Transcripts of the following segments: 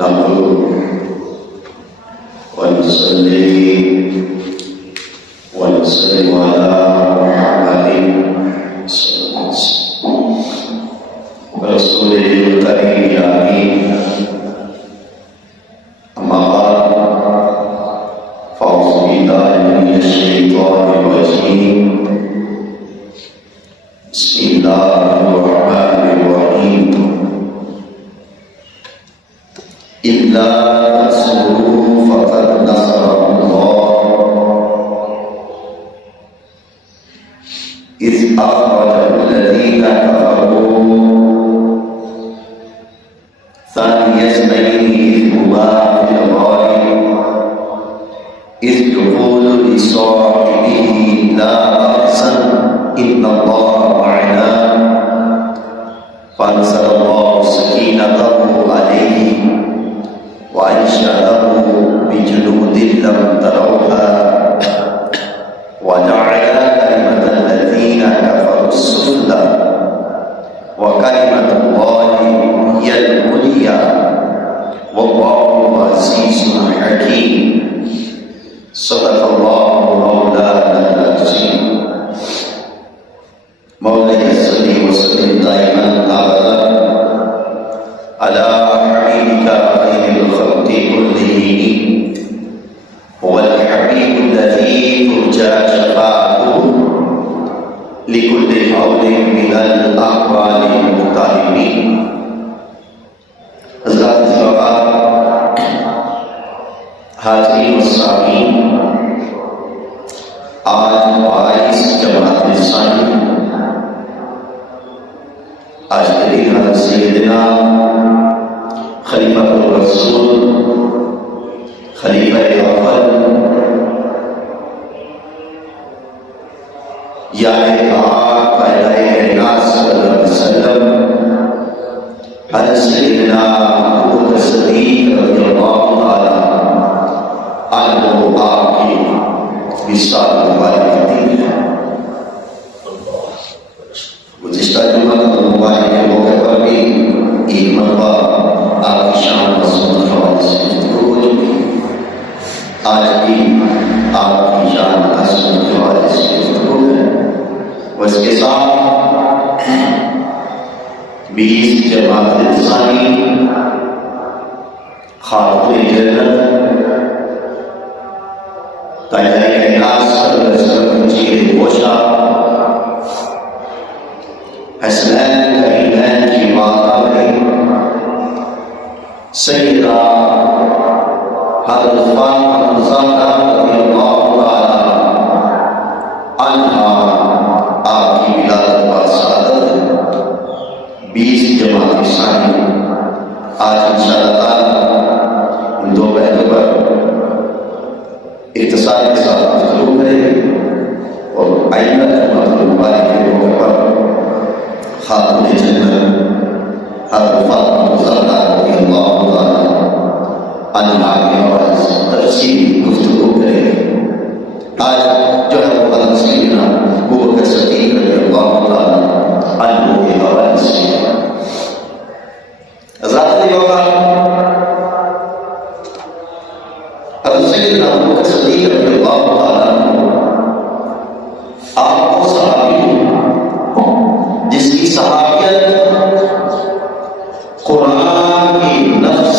نحمده ونصلي ونسلم على محمد رسوله الكريم الأمين. أما بعد فأعوذ بالله من الشيطان الرجيم. بسم الله الرحمن الرحيم. إلا تنصروه فقد نصره الله إذ أخرجه الذين كفروا ثاني اثنين إذ هما في الغار إذ يقول لصاحبه لا تحزن إن الله معنا فأنزل الله سكينته عليه وأنشأه بجنود لم تروها وجعل كلمة الذين كفروا السفلى وكلمة الله هي العليا والله عزيز حكيم. صدق الله مولانا العظيم. مولاي صل وسلم دائما أبدا على حبيبك خير الخلق كلهم هو الحبيب الذي ترجى شفاعته لكل حول من الأحوال المتهمين. حضرات وقار حاضرین و سامعین، آج 22 جماعت ثانی آج کے دن حضرت سیدنا خلیفۃ الرسول خلیفہ اول یا پیدا کائنات صلی اللہ علیہ وسلم حضرت سیدنا ابوبکر صدیق رضی اللہ تعالی عنہ آپ کی وصال مبارک کا دن ہے. گزشتہ جمعہ مبارک کے موقع پر بھی ایک مرتبہ آپ کی شان مضمون حوالے سے گفتگو ہو چکی. آج بھی آپ کی شان مضمون کے حوالے سے گفتگو ہے. اور اس کے ساتھ 20 جماعت ثانی خاتون جنت طاہرہ کائنات صلی اللہ علیہ وسلم کی چہرے پوشا حسنین کریمین کی ماتا بہن سیدہ حضرت فاطمہ الزہرا رضی اللہ تعالی عنہا آپ کی ولادت پر سعادت 20 جماعت ثانی آج انشاءاللہ تعالی ان دو بہنوں پر اختصار کے ساتھ گفتگو کریں گے اور آئندہ جماعت المبارک کے موقع پر خاتون جنت حضرت فاطمہ الزہرا رضی اللہ تعالی عنہا کے حوالے سے تفصیلی گفتگو کریں گے. آج جو ہے وہ حضرت سیدنا ابوبکر صدیق رضی اللہ تعالی عنہ کے حوالے سے. حضرات یوگا حضرت سیدنا ابوبکر صدیق رضی اللہ تعالی عنہ آپ وہ صحابی جس کی صحابیت قرآن کی نفس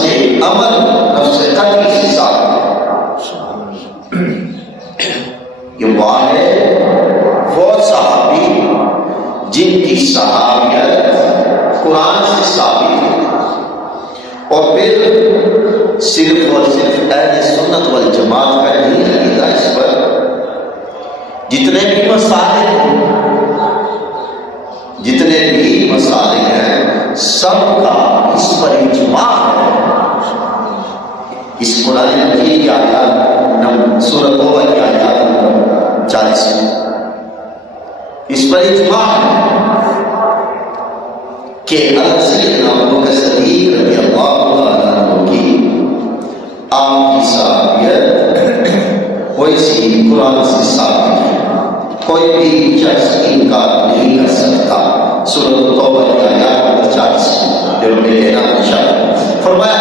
عمل نفس قدری سے ثابت ہے. یہ وہ ہے وہ صحابی جن کی صحابیت قرآن سے ثابت ہے اور پھر صرف اور صرف اہل سنت والجماعت کا نہیں عقیدہ اس پر. جتنے بھی مسائل ہیں سب کا اس پر اجماع ہے. اس قرآن مجید کی آیات سورۃ توبہ کی آیات 40 اس پر اجماع ہے کہ حضرت سیدنا ابوبکر صدیق رضی اللہ تعالی عنہ کی آپ کی صحابیت کوئی سی قرآن سے ثابت ہے. کوئی بھی شخص انکار نہیں کر سکتا. سورۃ توبہ کی آیات 40 جو کہ کہنا فرمایا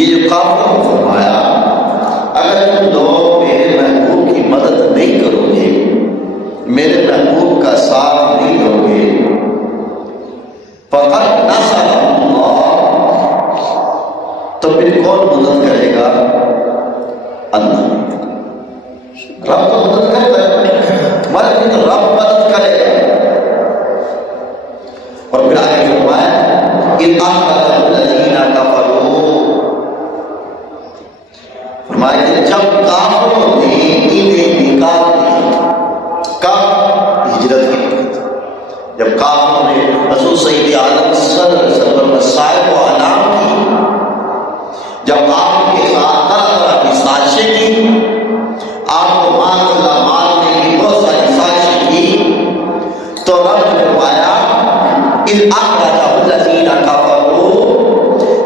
یہ جو کافروں کو فرمایا اگر تم لوگ میرے محبوب کی مدد نہیں کرو گے، میرے محبوب کا ساتھ نہیں دو گے، فقط نصر اللہ، تو پھر کون مدد کرے گا؟ اللہ۔ رب تو مدد کرتا ہے، مگر رب مدد کرے گا۔ اور پھر آگے فرمایا ان اخرج الذین کفروا، فرمایا کہ جب کافروں نے انہیں نکال دیا، کب؟ ہجرت کے وقت، جب کافروں نے رسول سید عالم صلی اللہ علیہ وسلم پر صاحب و علام کی، جب آپ کے ساتھ طرح طرح کی سازشیں کی، آپ کو مارنے کی بہت ساری سازشیں کی، تو رب نے فرمایا اذ اخرج الذین کفروا،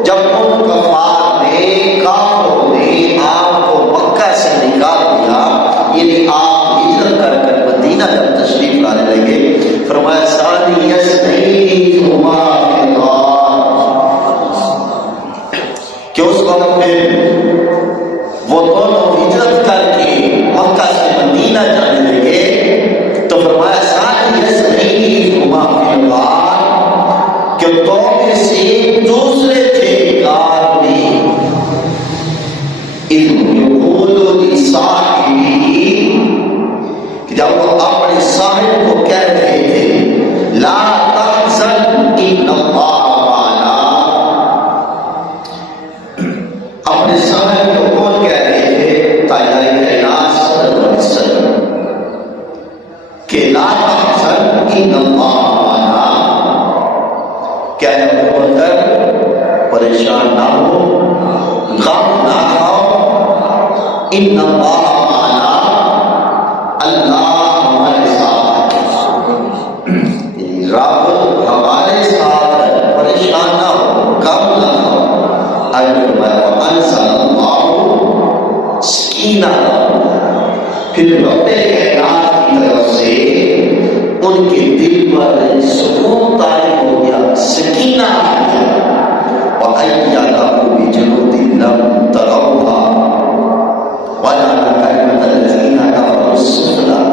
جب ان کفار نے، کافروں نے آپ کو مکہ سے نکال دیا، یعنی آپ ہجرت کر کر مدینہ جب تشریف لانے لگے، فرمایا ثانی اثنین ہما فی الغار، کہ اس وقت میں وہ دونوں ہجرت کر کے مکہ سے مدینہ جانے لگے، تو فرمایا ثانی اثنین ہما فی الغار، کہ دو میں سے دوسرے تھے غار میں، اذ یقول لصاحبہ، کہ جب وہ اپنے صاحب کو کہہ رہے تھے لا تحزن ان اللہ معنا، اپنے صاحب کو کون کہہ رہے تھے؟ تاجدار کائنات صلی اللہ علیہ وسلم، کہ لا تحزن ان اللہ معنا، کیا ہے ابو بکر پریشان نہ ہو، غم نہ کھاؤ، ان اللہ معنا، اللہ ہمارے ساتھ ہے، رب ہمارے ساتھ ہے، پریشان نہ ہو، غم نہ کھاؤ۔ وانزل اللہ سکینہ، پھر رب کائنات کی طرف سے ان کے دل پر سکون طاری ہو گیا، سکینہ آ گیا، وَأَيَّدَهُ بِجُنُودٍ لَّمْ تَرَوْهَا وَجَعَلَ كَلِمَةَ الَّذِينَ كَفَرُوا السُّفْلَىٰ،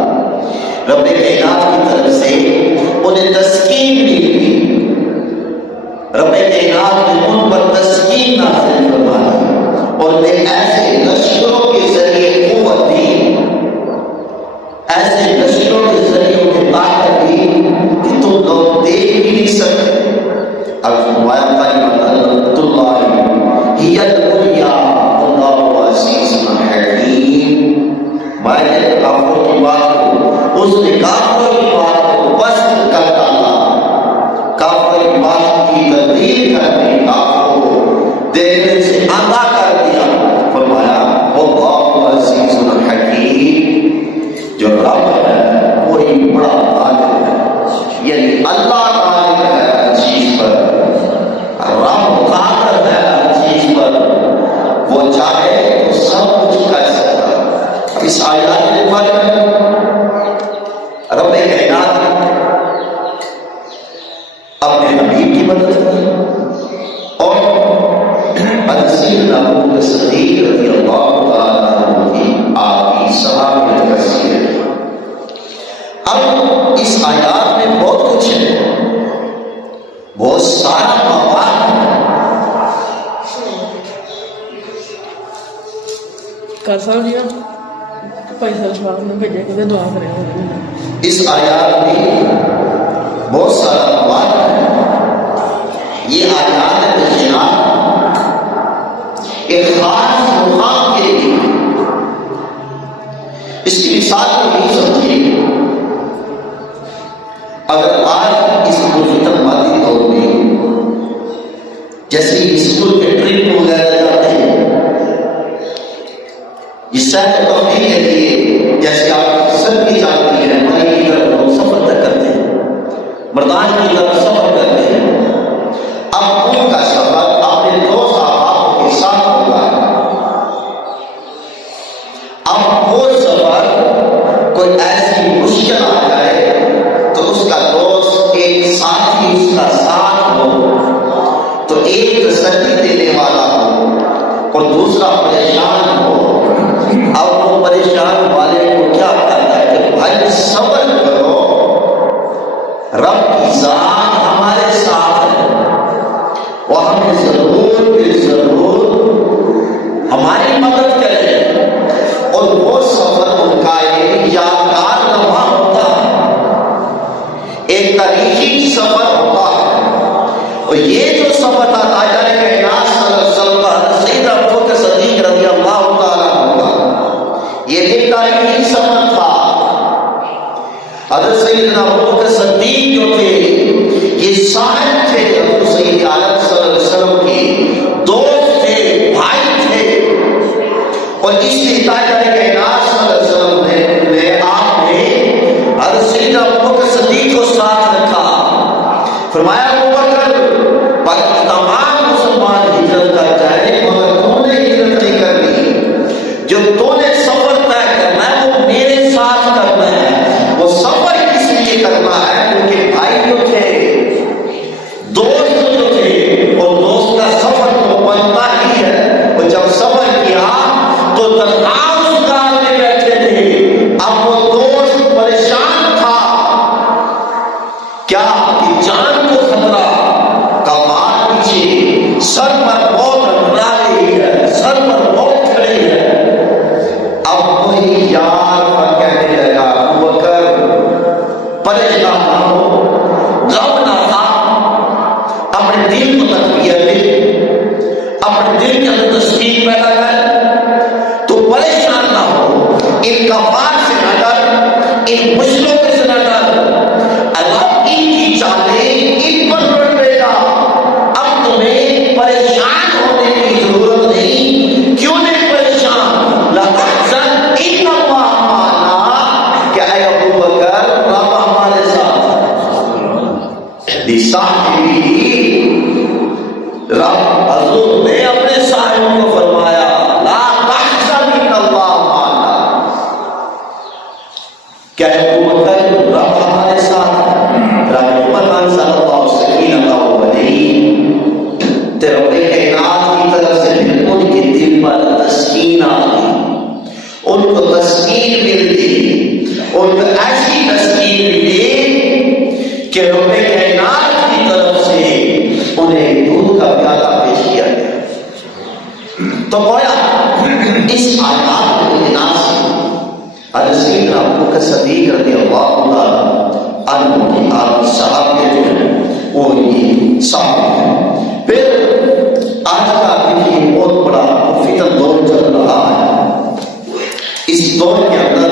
رب کائنات کی طرف سے انہیں تسکین ملی، رب کائنات نے ان پر تسکین نازل فرمائی اور انہیں ایسے لشکروں کے ذریعے قوت دی، ایسے لشکروں کے ذریعے انہیں طاقت دی کہ تم لوگ دیکھ بھی نہیں سکتے۔ اب فرمایا کلمۃ اللہ ہی العلیٰ واللہ عزیز حکیم، میں کافروں کی بات کو، اس نے کافروں کی بات کو پست کر ڈالا، کافروں کی بات کی تبدیل کر دی، کافروں کو دیکھنے سے آگاہ کر دیا، فرمایا واللہ عزیز حکیم، جو رب ہے وہی بڑا غالب ہے، یعنی اللہ غالب ہے ہر چیز پر، رب قادر ہے ہر چیز پر، وہ چاہے تو سب کچھ کر سکتا ہے۔ اس آیات میں رب کائنات اپنے حبیب کی مدد کی اور انزل صدیق رضی اللہ تعالیٰ عنہ کی آپ کی صحابیت کا سیرت۔ اب اس آیات میں بہت کچھ ہے، بہت سارا مواد ہے۔ کر سکتے ہیں پیسہ شباب نے بھیجا کہ دعا کریں، اس آیات میں بہت سارا مواد ہے۔ یہ آیات بشنات ایک خاص مقام کے لیے، اس کی مثال کو نہیں سمجھیے، اگر آج اس مجتمعاتی دور میں جیسے اسکول کے ٹرپ وغیرہ جاتے ہیں، اس سیر تفریح کے لیے، جیسے آپ سب کی جانتی ہیں مری کی طرف لوگ سفر تک کرتے ہیں، مردان کی طرف سفر کرتے ہیں، اب ان کا سفر اپنے دوست احباب کے ساتھ ہوگا، اب وہ سفر کوئی ایسی مشکل آ جائے تو اس کا دوست ایک ساتھی اس کا ساتھ ہو، تو ایک تسلی دینے والا ہو، دوسرا پریشان ہو، اب وہ پریشان والے کو کیا کہتا ہے کہ بھائی صبر کرو، رب کی ذات ہمارے ساتھ ہے، وہ ہمیں ضرور پھر ضرور ہماری مدد کرے، اور وہ سفر ان کا ایک یادگار لمحہ ہوتا ہے، ایک تاریخی سفر ہوتا ہے۔ اور یہ جو سفر تھا تاجدار کائنات صلی اللہ علیہ وسلم کا، سیدنا ابوبکر صدیق رضی اللہ تعالیٰ عنہ کا، یہ ایک تاریخی سفر تھا۔ حضرت سیدنا ابوبکر صدیق جو تھے یہ صاحب تھے حضور سید عالم صلی اللہ علیہ وسلم کی، دوست تھے، بھائی تھے، اور اس لیے تاجدار کائنات صلی اللہ علیہ وسلم نے آپ نے حضرت سیدنا ابوبکر صدیق کو ساتھ رکھا، فرمایا ابوبکر باقی تمام مسلمان ہجرت کر جائیں مگر تو نے ہجرت نہیں کرنی، جو تو نے سفر طے کرنا ہے وہ میرے ساتھ کرنا ہے، وہ سفر کس لیے کرنا ہے کیونکہ بھائی جو تھے، دوست جو تھے، اور دوست کا سفر تو بنتا ہی ہے، اور جب سفر کیا تو تنہا اس کار میں بیٹھے تھے، اب وہ دوست پریشان تھا، کیا کہ جان کو خطرہ، کمار پیچھے، سر پر بہت اٹھا رہی ہے، سر پر بہت کھڑی ہے۔ اب وہی یار پر کہنے لگا ابوبکر پریشان نہ ہو، غم نہ تھا، اپنے دل کو تقویت دے، اپنے دل کے اندر تسکین پیدا کر، تو پریشان نہ ہو، ان کفار سے نہ ڈر، ان مشکلوں سے نہ ڈر، اللہ ان کی چالیں ان پر پڑے گا، اب تمہیں پریشان ہونے کی ضرورت نہیں۔ کیوں نہیں پریشان؟ لا تحزن ان اللہ معنا، کہ اے ابوبکر رب ہمارے ساتھ، لصاحبہ رب حضور نے اپنے صاحبوں کو فرمایا لا تحزن ان اللہ معنا، کہ اے ابوبکر رب ہمارے ساتھ ہے۔ صلی اللہ سکینہ علیہ، تو رب کائنات کی طرف سے ان کے دل پر تسکین آ گئی، ان کو تسکین مل گئی، ان کو ایسی تسکین ملی کہ رب کائنات کی طرف سے انہیں دودھ کا پیالہ پیش کیا گیا۔ تو گویا اس آیات کے بنا سے حضرت سیدنا ابوبکر صدیق رضی اللہ عنہ کی آپ صاحب کے جو ہیں وہ یہ صاحب ہیں۔ پھر آج کا دیکھیے بہت بڑا فتن دور چل رہا ہے، اس دور کے اندر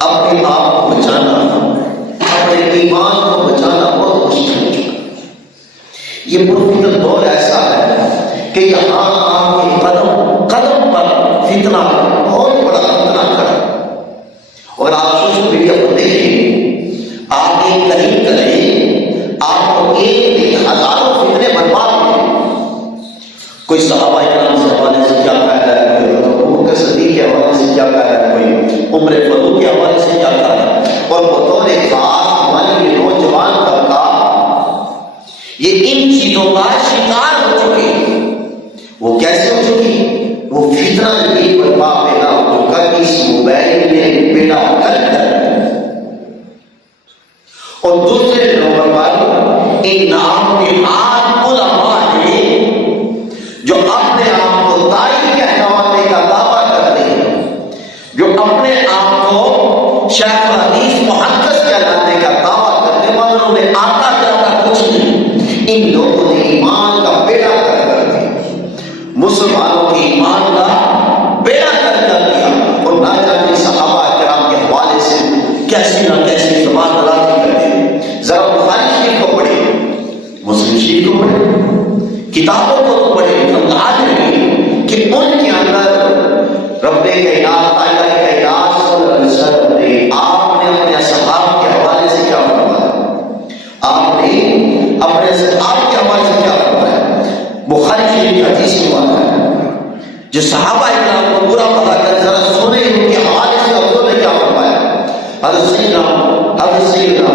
اپنے آپ کو بچانا، اپنے ایمان کو بچانا بہت مشکل ہو چکا۔ یہ پرفتن دور ایسا ہے کہ یہاں آپ کے قدم قدم پر فتنہ، بہت بڑا فتنہ کھڑا، اور آپ سوشل میڈیا پر دیکھیں، آپ ایک تحریر کریں، آپ کو ایک دن ہزاروں فتنے برباد ہوئے۔ کوئی صحابہ کرام کے حوالے سے کیا کہہ رہا ہے، کوئی ابوبکر صدیق کے حوالے سے کیا کہہ رہا ہے، کوئی عمر فاروق کے حوالے سے کیا کہہ رہا ہے، اور بطور خاص ہماری یہ نوجوان طبقہ یہ ان چیزوں کا شکار ہو چکے۔ وہ کیسے ہو چکی؟ وہ فتنہ نہیں برپا پیدا ہو چکا کہ اس موبائل نے بیڑا گرک کر دیا، اور دوسرے نمبر پر ان نامنہاد علماء نے جو اپنے آپ کو داعی کہلوانے کا دعویٰ کرتے ہیں، جو اپنے آپ کو شیخ الحدیث محدث کہلانے کا دعویٰ کرتے ہیں، مگر انہیں آتا جاتا کچھ نہیں۔ ان لوگوں نے ایمان کا بیڑا کر دیا، مسلمانوں کے ایمان کا بیڑا کر دیا، اور نہ جانے صحابہ کرام کے حوالے سے کیسی نہ کیسی زبان دراز کرتے ہیں۔ ذرا بخاری شریف کو پڑھے، مسلم شریف کو پڑھے، کتابوں کو تو پڑھے، انداز نہیں کہ ان کے اندر رب کائنات تعالیٰ کائنات صلی اللہ علیہ وسلم نے آپ نے اپنے اصحاب کے حوالے سے کیا فرمایا، آپ نے اپنے اصحاب کے حوالے سے کیا فرمایا۔ بخاری شریف کی حدیث کی بات ہے، جو صحابہ اکرام کو برا پتا کر ذرا سنیں ان کے حوالے سے حضور نے کیا فرمایا۔ حضرت سیدنا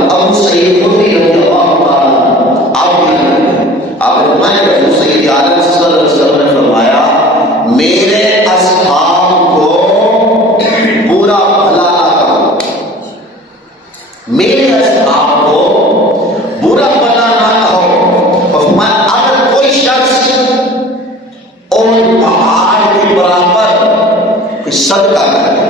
ابو سعید خدری رضی اللہ عنہ آپ نے فرمایا کہ حضور سید عالم صلی اللہ علیہ وسلم نے فرمایا صدقہ کرے،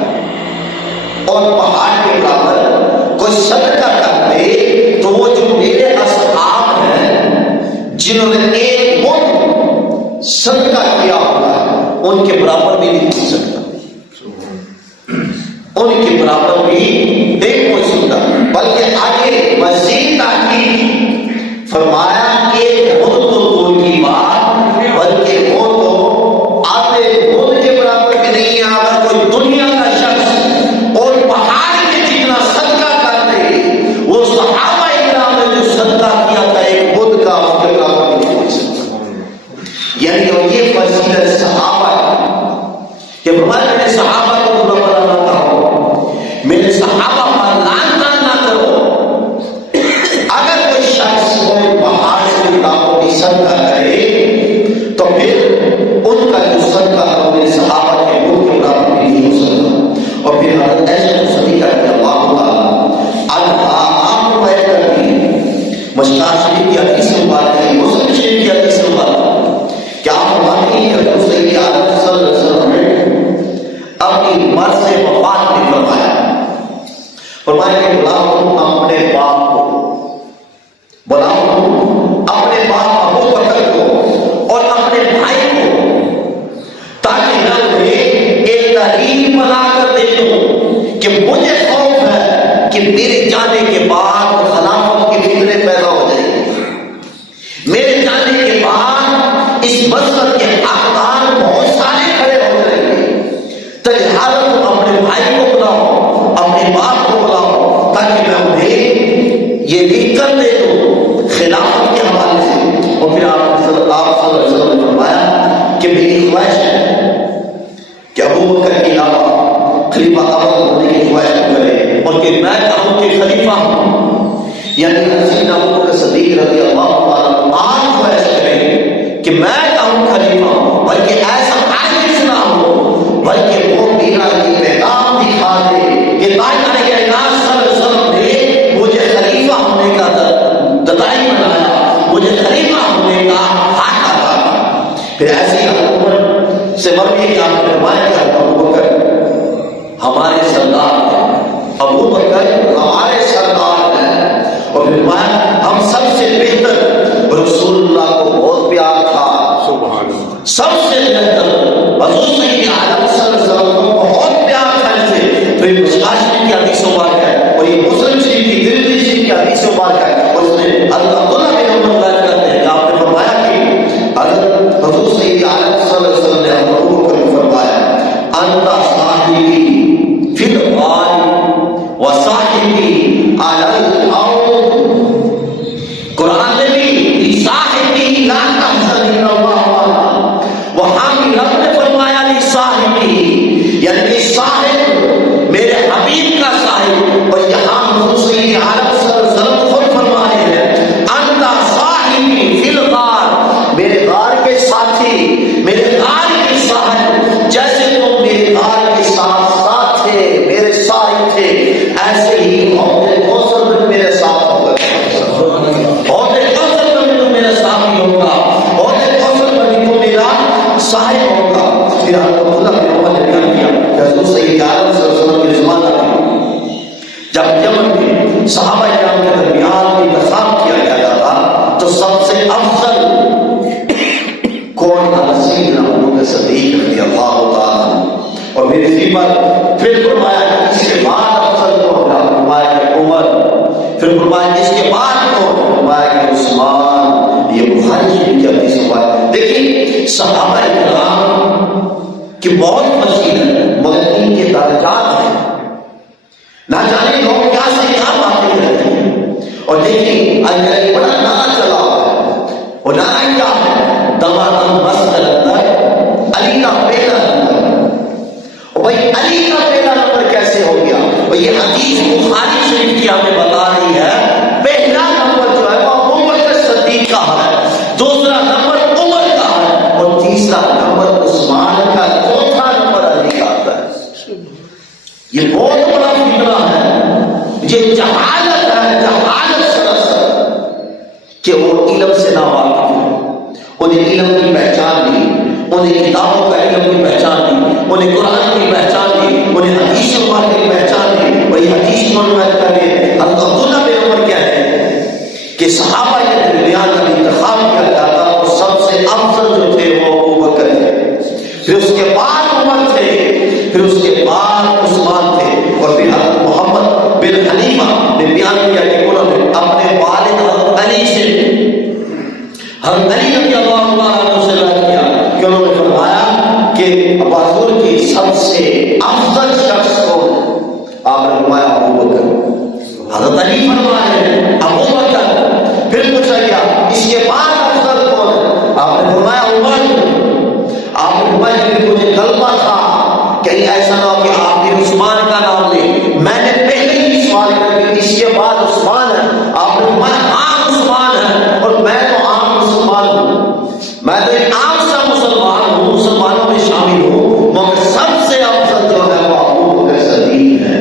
اور پہاڑ کے برابر کوئی صدقہ کر دے تو وہ جو میرے اصحاب ہیں جنہوں نے ایک مد صدقہ کیا ہوگا ان کے برابر بھی نہیں پوچھ سکتا، ان کے برابر بھی نہیں پوچھ سکتا، بلکہ آگے مزید تاکید فرمایا ایک مد تو دور کی بات بلکہ وہ تو آدھے مد کے برابر بھی نہیں ہے۔ اگر کوئی دنیا کا شخص اور پہاڑ کے جتنا صدقہ کر دے، وہ صحابہ کرام نے جو صدقہ کیا تھا ایک مد کا اس کے برابر نہیں پوچھ سکتا۔ یعنی اور یہ فضیلت صحابہ ہے کہ میرے صحابہ کو برا بھلا نہ کہو، میرے صحابہ پر لعنت نہ کرو۔ اگر کوئی شخص کوئی پہاڑ سے برابر کی صدقہ کرے تو پھر ان کا جو صدقہ ہے میرے صحابہ کے ملک کے برابر بھی نہیں ہو سکتا۔ اور پھر حضرت ایسے صدیقہ رضی اللہ تعالیٰ آپ کو بیان کرتی ہے، مشکات شریف کی حدیث سے بات ہے، مسلم شریف کی حدیث سے بات ہے، کیا فرماتے ہیں کہ حضور صلی اللہ علیہ وسلم نے اپنی مرض سے وفات میں فرمایا کہ بلاؤ اپنے باپ کو، بلاؤ اپنے باپ ابو بکر کو اور اپنے بھائی کو، تاکہ میں انہیں ایک تحریر بنا کر دے دوں کہ مجھے خوف ہے کہ میرے جانے کے بعد خلافت کے فتنے پیدا ہو جائیں گے، میرے جانے کے بعد اس مسجد کے حقدار بہت سارے کھڑے ہو جائیں گے، تو لہٰذا تم اپنے بھائی کو بلاؤ، اپنے باپ کو بلاؤ، تاکہ میں انہیں یہ لکھ کر دے دوں خلافت کے حوالے سے۔ اور پھر آپ صلی اللہ علیہ وسلم نے فرمایا کہ میری خواہش ہے کہ ابو بکر کے علاوہ خلیفہ اول ہونے کی خواہش کرے اور کہ میں کہوں کہ خلیفہ ہوں، یعنی حسین ابو بکر صدیق رضی اللہ تعالیٰ عنہ خواہش کریں کہ میں کہوں خلیفہ ہوں، بلکہ ایسا عاجز نہ ہو، بلکہ وہ میرا یہ پیغام دکھا دے کہ تاجدار کائنات صلی اللہ علیہ وسلم نے مجھے خلیفہ ہونے کا داعی بنایا، مجھے خلیفہ ہونے کا حق عطا کیا۔ پھر ایسی عمر سے مروی کہ آپ نے فرمایا کہ ابو بکر ہمارے سردار ہیں، ابو بکر ہمارے سردار ہیں، اور پھر فرمایا ہم سب سے بہتر رسول اللہ کو بہت پیار تھا، سب سے بہتر حضور صلی اللہ علیہ وسلم کو بہت پیار تھا ان سے۔ تو یہ مشکات شریف کی حدیث مبارک ہے اور یہ مسلم شریف کی ترمذی شریف کی حدیث مبارک ہے، اور اس میں حضرت عبداللہ بن عمر روایت کرتے ہیں کہ آپ نے فرمایا کہ حضرت حضور صلی اللہ علیہ وسلم نے ابو بکر کو فرمایا انت صاحبی فی الغار و صاحبی علی الارض، قرآن میں بھی صاحبی لا تحزن ان اللہ معنا، وہاں بھی رب نے فرمایا لی صاحبی، یعنی صاحب میرے حبیب کا صاحب، اور یہاں حضور صلی اللہ علیہ وسلم خود فرما رہے ہیں انت صاحبی فی الغار، میرے غار کے ساتھی، میرے غار کے صاحب، جیسے تم میرے غار کے ساتھ ساتھ تھے، میرے صاحب تھے، ایسے ہی حوض کوثر میں میرے ساتھ ہوگا، حوض کوثر میں تم میرا ساتھی ہوگا، حوض کوثر میں تم میرا صاحب ہوگا۔ پھر عبداللہ بن عمر نے بیان کیا کہ حضور صلی اللہ علیہ وسلم کے زمانہ میں جب یمن میں صحابہ کرام کے درمیان انتخاب کیا جاتا تھا تو سب سے افضل کون تھا؟ سیدنا ابو بکر صدیق رضی اللہ تعالیٰ، اور پھر اسی پر پھر فرمایا کہ اس کے بعد افضل کون تھا؟ فرمایا کہ عمر، پھر فرمایا اس کے بعد کون؟ فرمایا کہ عثمان۔ یہ بخاری شریف کی حدیث ہے۔ دیکھیے صحابہ کرام کی بہت فضیلت ہے، مگر ان کے درجات ہیں، نہ جانے لوگ کیا سے کیا باتیں کرتے ہیں۔ اور دیکھیے اگر بڑا نعرہ چلا اور نعرہ کیا ہے؟ دمادم مست اندر علی کا پہلا نمبر، اور بھائی علی کا پہلا نمبر کیسے ہو گیا؟ اور یہ حدیث بخاری شریف کی ہمیں بتا رہی ہے پہلا نمبر جو ہے وہ ابو بکر صدیق کا ہے، دوسرا نمبر عمر کا ہے، اور تیسرا نمبر عثمان کا، چوتھا نمبر علی کا آتا ہے۔ یہ بہت بڑا فکرہ ہے، یہ جہالت ہے، جہالت سراسر کہ وہ علم سے نہ واقف ہے، انہیں علم کی پہچان نہیں، انہیں کتابوں کا علم کی پہچان نہیں، انہیں قرآن کی پہچان کو روایت کر رہے ہیں عبداللہ بن عمر کہتے ہیں کہ صحابہ کے درمیان جب انتخاب کیا جاتا تو سب سے افضل جو تھے وہ ابو بکر تھے، پھر اس کے بعد عمر تھے، پھر اس کے بعد عثمان تھے، اور پھر حضرت محمد بن حنیفہ نے بیان کیا کہ انہوں نے اپنے والد حضرت علی سے، حضرت علی رضی اللہ عنہ سے روایت کیا کہ انہوں نے فرمایا کہ حضور کی سب سے افضل شخص کو آپ نے فرمایا ابو بکر، حضرت علی فرمائے ابو بکر، پھر پوچھا گیا اس کے بعد افضل کون ہے؟ آپ نے فرمایا عمر، آپ نے فرمایا کہ مجھے غلطہ تھا کہیں ایسا نہ ہو کہ آپ نے عثمان کا نام لے، میں نے پہلے ہی سوال کر کے اس کے بعد عثمان ہے، آپ نے فرمایا عام عثمان ہے، اور میں تو عام مسلمان ہوں، میں تو ایک عام سا مسلمان ہوں، مسلمانوں میں شامل ہوں، مگر سب سے افضل جو ہے وہ ابو بکر صدیق ہے،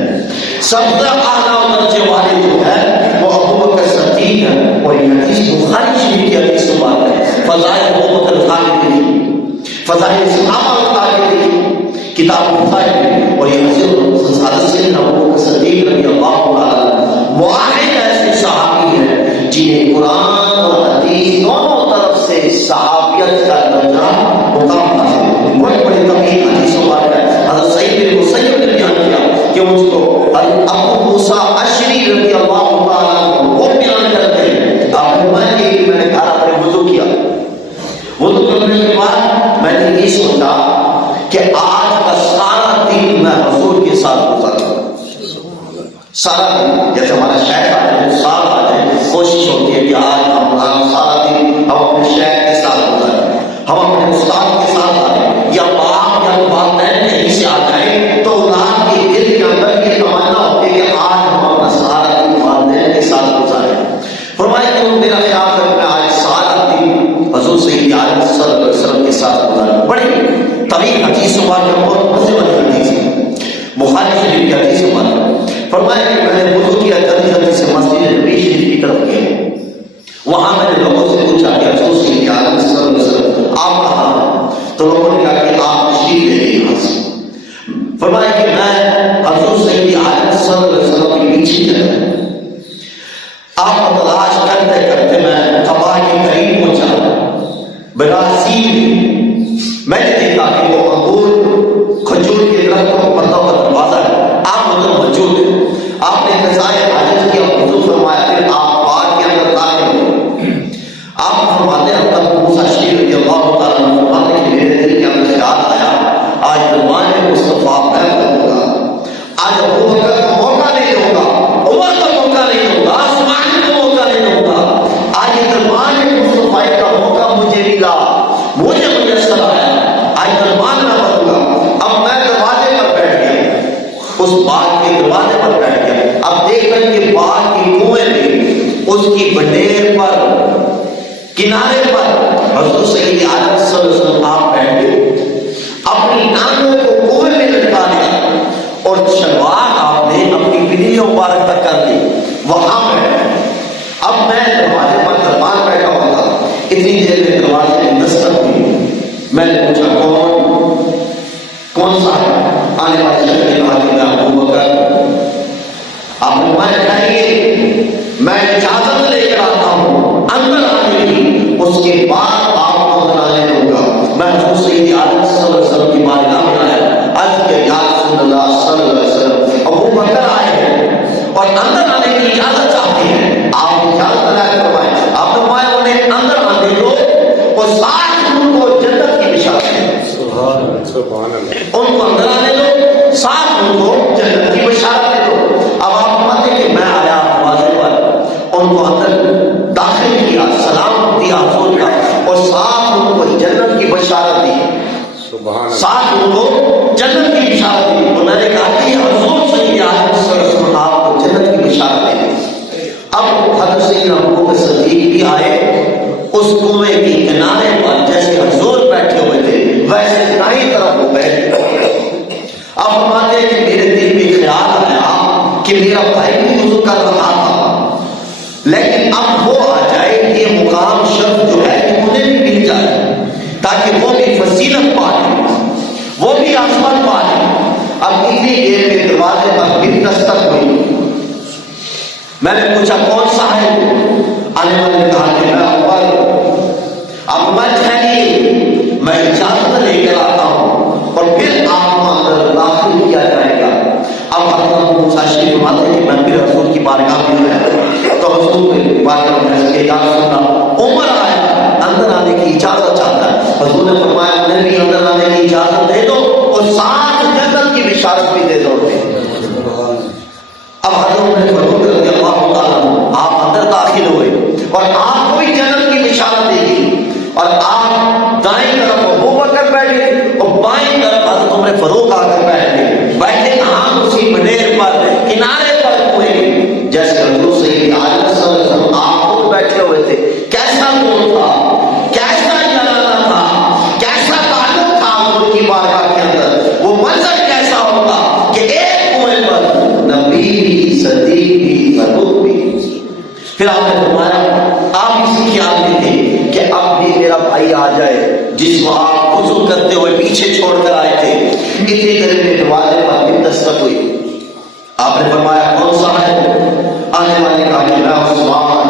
سب سے اعلیٰ درجے والے جو ہے وہ ابو بکر صدیق ہے۔ اور یہ حدیث بخاری شریف کی حدیث بات ہے، فضائل ابو بکر اٹھا کے دیکھیے، فضائل صحابہ اٹھا کے دیکھیے کتاب بخاری، اور یہ حضرت سیدنا ابو بکر صدیق رضی اللہ عنہ واحد ایسے صحابی ہیں جنہیں قرآن اور حدیث دونوں طرف سے صحابیت کا درجہ مقام حاصل ہے۔ بڑی بڑی طویل حدیثوں پر ہے، حضرت سعید بن مسیب نے بیان کیا کہ مجھ کو ابو موسیٰ اشعری رضی اللہ تعالیٰ وہ بیان کرتے ہیں، آپ نے فرمایا کہ میں نے گھر اپنے وضو کیا، وضو کرنے کے بعد میں نے یہ سوچا کہ آج کا سارا دن میں حضور کے ساتھ گزاروں، سارا دن، جیسے ہمارا شہر آ جائے، سال آ جائے، کوشش ہوتی ہے کہ آج ہم سارا دن ہم اپنے شہر کے ساتھ گزاریں، ہم اپنے استاد کے ساتھ آئیں، یا باپ یا والدین کہیں سے آ جائیں تو اولاد کے دل کے اندر یہ تمنا ہوتی ہے کہ آج ہم اپنا سارا دن والدین کے ساتھ گزاریں۔ فرمایا کہ میرا خیال ہے میں آج سارا دن حضور سید عالم صلی اللہ علیہ وسلم کے ساتھ گزاروں۔ بڑی طویل حدیث بات ہے، بہت مزے والی حدیث ہے، بخاری شریف کی حدیث بات ہے۔ فرمایا کہ میں نے وضو کیا، جلدی جلدی سے مسجد نبی شریف کی طرف گیا، وہاں میں نے لوگوں سے پوچھا کہ حضور سید عالم صلی اللہ علیہ وسلم آپ کہاں ہیں؟ تو لوگوں نے کہا کہ آپ تشریف لے گئے یہاں سے۔ فرمایا کہ میں حضور سید عالم صلی اللہ علیہ وسلم کے پیچھے چلا، آپ کو تلاش کرتے کرتے میں قبا کے قریب پہنچا، برازیل میں نے دیکھا کہ وہ انگور کھجور کے درختوں کو پتوں کا دروازہ ہے، آپ ادھر موجود ہیں، آپ نے قضائے حاجت کیا، وضو فرمایا، پھر آپ باغ کے اندر داخل ہوئے، آپ فرماتے ہیں ابو موسیٰ اشعری رضی اللہ تعالیٰ عنہ فرماتے ہیں کہ میرے دل کے اندر خیال آیا آج دربار مصطفیٰ میں بنوں گا، آج ابو بکر کا موقع نہیں دوں گا، عمر کا موقع نہیں دوں گا، عثمان کا موقع نہیں دوں گا، آج دربار مصطفیٰ کا موقع مجھے ملا، مجھے میسر آیا، آج دربار میں بنوں گا۔ اب میں دروازے پر بیٹھ گیا، اس باغ کے دروازے پر بیٹھ گیا، اب دیکھ رہے کہ باغ کی کنویں میں اس کی بڈیر پر کنارے پر حضور سید عالم صلی اللہ علیہ وسلم آپ بیٹھ گئے، اپنی ٹانگوں کو کنویں میں لٹکا دیا اور شلوار آپ نے اپنی پنڈلیوں مبارک تک کر دی، وہاں بیٹھے۔ اب میں دروازے پر دربار بیٹھا ہوا تھا، اتنی دیر میں دروازے میں دستک ہوئی، میں نے پوچھا کون سا ہے؟ آنے والے شخص نے کہا کہ میں ابو بکر۔ آپ نے فرمایا کہیے میں اجازت لے کر آتا ہوں اندر آنے کی، اس کے بعد آپ کو اندر آنے دوں گا۔ میں حضور سید عالم صلی اللہ علیہ وسلم کی بارگاہ میں آیا، عرض کیا یا رسول اللہ صلی اللہ علیہ وسلم ابو بکر آئے ہیں اور اندر آنے کی اجازت چاہتے ہیں، آپ اجازت لگا فرمائیں۔ آپ نے فرمایا انہیں اندر آنے دو اور ساتھ ان کو جنت کی بشارت ہے، ان کو اندر آنے دو، ساتھ ان کو جنت کی بشارت دے دو۔ اب آپ فرماتے کہ میں آیا دروازے پر، ان کو اندر داخل کیا، سلام دیا حضور کا، اور ساتھ ان کو جنت کی بشارت دی، ساتھ ان کو جنت کی بشارت دی۔ اور میں نے کہا کہ حضور سید عالم صلی اللہ علیہ وسلم آپ کو جنت کی بشارت دے۔ اب حضرت سیدنا ابو بکر صدیق بھی آئے، اس کنویں کی کنارے پر جیسے حضور بیٹھے ہوئے تھے ویسے دائیں طرف وہ بیٹھے۔ اب فرماتے ہیں کہ میرے دل میں خیال آیا کہ میرا بھائی بھی وضو کر رہا تھا، لیکن اب وہ آ جائے، یہ مقام شرف جو ہے انہیں بھی مل جائے تاکہ وہ بھی فضیلت پا لیں، وہ بھی عظمت پا لیں۔ اب اتنی دیر میں دروازے پر پھر دستک ہوئی، میں نے پوچھا کون سا ہے؟ آنے والے نے کہا کہ میں عمر. اب میں ٹھہریے، میں اجازت لے کر آتا ہوں اور پھر آپ کو اندر داخل کیا جائے گا. اب حضرت موسیٰ شریف فرماتے ہیں کہ میں پھر حضور کی بارگاہ میں گیا تو حضور کی بارگاہ میں کہ یا رسول اللہ، عمر آیا اندر آنے کی اجازت چاہتا ہے. حضور نے فرمایا انہیں بھی اندر آنے کی اجازت دے دو اور ساتھ جنت کی بشارت بھی دے دو. اب حضرت نے فرمایا رضی اللہ تعالیٰ آپ اندر داخل ہوئے اور آپ کو بھی جنت کی بشارت دے گی اور آپ دائیں طرف ابوبکر بیٹھے اور بائیں طرف حضرت عمر فاروق آ کر بیٹھے کہاں اسی منیر پر کنارے پر ہوئے جیسے حضور سید عالم صلی اللہ علیہ وسلم آپ خود بیٹھے ہوئے تھے. کیسا کون تھا، کیسا جلانا تھا، کیسا تعلق تھا حضور کی بارگاہ کے اندر. وہ منظر کیسا ہوگا کہ ایک کنویں پر نبی بھی، صدیق بھی، فاروق بھی. پھر آپ نے فرمایا آپ اسی خیال میں تھے کہ اب بھی میرا بھائی آ جائے جس کو آپ وضو کرتے ہوئے پیچھے چھوڑ کر آئے تھے. اتنی دیر میں دروازے پر بھی دستک ہوئی. آپ نے فرمایا کون سا ہے؟ آنے والے کہا کہ میں عثمان.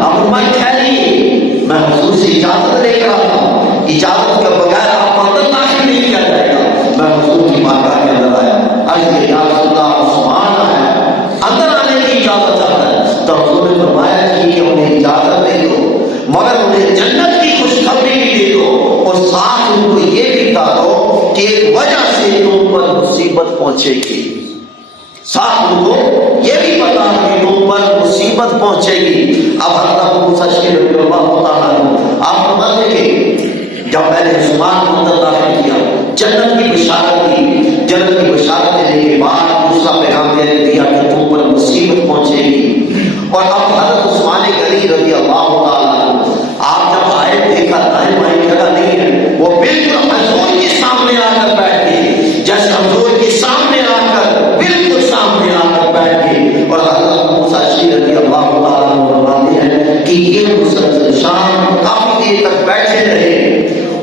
آپ فرمایا ٹھہریے، میں حضور سے اجازت لے کر آتا ہوں. اجازت کے بغیر آپ کو اندر داخل نہیں کیا جائے گا. میں حضور کی بارگاہ کے اندر آیا، عرض یا رسول اللہ عثمان آیا اندر آنے کی اجازت چاہتا ہے. تو حضور نے فرمایا کہ انہیں اجازت دے دو مگر انہیں جنت کی خوشخبری بھی دے دو اور ساتھ ان کو یہ بھی بتا دو کہ ایک وجہ سے تم پر مصیبت پہنچے گی. ساتھ ان کو یہ بھی بتا کہ تم پر مصیبت پہنچے گی. اب حضرت موسیٰ شریف رضی اللہ تعالیٰ عنہ آپ فرماتے کہ جب میں نے عثمان کو اندر داخل کیا، جنت کی بشارت دی، جنت کی بشارت دینے کے بعد دوسرا پیغام دے دیا کہ تم پر مصیبت پہنچے گی. اور اب حضرت عثمان غنی رضی اللہ تعالیٰ عنہ آپ جب آئے دیکھا دائیں بائیں جگہ نہیں ہے، وہ بالکل حضور کے سامنے آ کر بیٹھ گئے، جیسے حضور کے سامنے آ کر بالکل سامنے آ کر بیٹھ گئے. اور حضرت موسیٰ شریف رضی اللہ تعالیٰ عنہ فرماتے ہیں کہ یہ مسلسل شام کافی دیر تک بیٹھے رہے.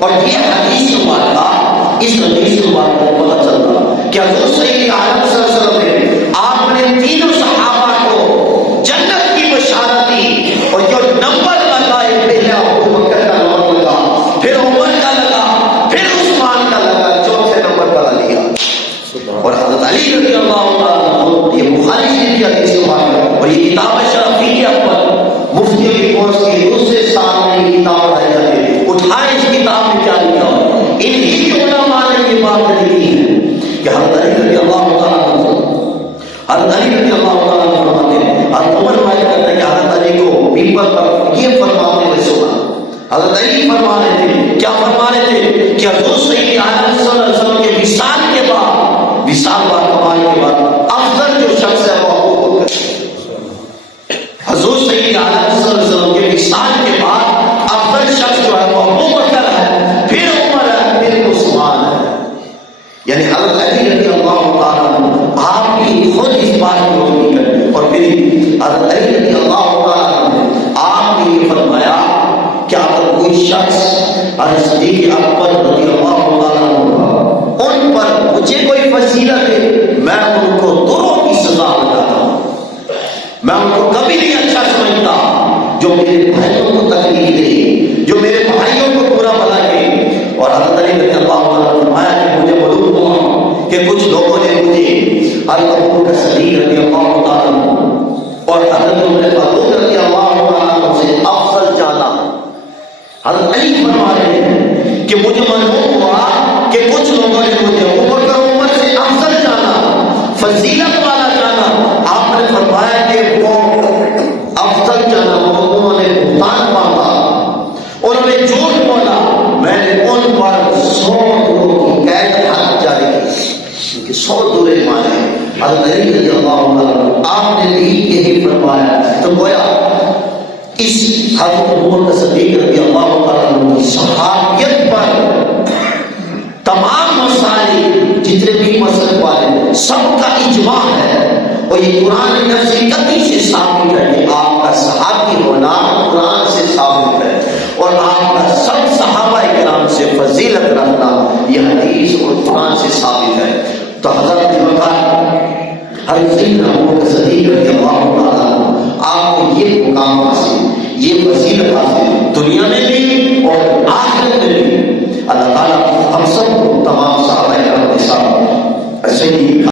اور یہ حدیث مبارکہ، اس حدیث مبارکہ کو پتہ چلتا کہ حضور سید عالم صلی اللہ علیہ وسلم نے آپ نے تینوں صحابہ کو جنت کی بشارت دی. اور جو نمبر لگا پہلے ابوبکر کا نمبر لگا، پھر عمر کا لگا، پھر عثمان کا لگا، چوتھے نمبر پر علی. اور حضرت علی رضی اللہ تعالیٰ، یہ بخاری شریف کی حدیث مبارکہ اور یہ کتاب شرفیہ پر مفتی کے کورس کے دوسرے سال میں یہ کتاب پڑھائی جاتی ہے. اٹھائے اس کتاب میں کیا لکھا ہوا، انہی کے علماء نے یہ بات لکھی ہے کہ حضرت علی رضی اللہ تعالیٰ، حضرت علی رضی اللہ تعالیٰ فرماتے ہیں، حضرت عمر روایت کرتے ہیں کہ حضرت علی کو منبر پر یہ فرماتے ہوئے سنا. حضرت علی فرما رہے تھے، کیا فرما رہے تھے کہ حضور سید عالم صلی اللہ علیہ وسلم کے وصال کے بعد، وصال بار کمال کے بعد افضل جو شخص ہے وہ ابوبکر. حضور سید عالم صلی اللہ علیہ وسلم کے وصال کے بعد افضل شخص جو ہے وہ ابوبکر ہے، پھر عمر ہے، پھر عثمان ہے. یعنی حضرت علی رضی اللہ تعالیٰ آپ بھی خود اس بات کی روشنی کریں. اور پھر حضرت علی رضی اللہ تعالیٰ آپ نے یہ فرمایا کہ اگر کوئی شخص حضرت صدیق اکبر رضی اللہ تعالیٰ ان پر مجھے کوئی فضیلت ہے، میں ان کو دوروں کی سزا لگاتا ہوں. میں ان کو کبھی نہیں اچھا سمجھتا جو میرے بھائیوں کو تکلیف دے، جو میرے بھائیوں کو برا بھلا دے. اور حضرت علی رضی اللہ تعالیٰ نے فرمایا کہ مجھے معلوم ہوا کہ کچھ لوگوں نے مجھے حضرت ابوبکر صدیق رضی اللہ تعالیٰ اور حضرت عمر فاروق رضی اللہ تعالیٰ سے افضل جانا. حضرت علی فرما رہے ہیں کہ مجھے معلوم ہوا کہ کچھ لوگوں نے مجھے ابوبکر عمر سے افضل جانا، فضیلت والا جانا. آپ نے فرمایا کہ وہ افضل جانا انہوں نے بہتان مانگا، انہوں نے جھوٹ بولا. میں نے ان پر 100 دوروں کی قید حد جاری کی کہ 100 دورے مانے. حضرت علی رضی اللہ عنہ آپ نے بھی یہی فرمایا. تو گویا اس حضرت ابوبکر صدیق رضی اللہ تعالیٰ کی صحابیت پر تمام مسائل جتنے بھی مسئلے والے سب کا اجماع ہے. اور یہ قرآن نفس قطعی سے ثابت ہے کہ آپ کا صحابی ہونا قرآن سے ثابت ہے، اور آپ کا سب صحابہ کرام سے فضیلت رکھنا یہ حدیث اور قرآن سے ثابت ہے. تو حضرت حضرت بکر صدیق رضی اللہ تعالیٰ عنہ، آپ کو یہ مقام حاصل، یہ فضیلت حاصل دنیا میں بھی اور آخرت میں بھی۔ اللہ تعالیٰ ہم سب کو، تمام صحابہ کرام کے ساتھ ایسے ہی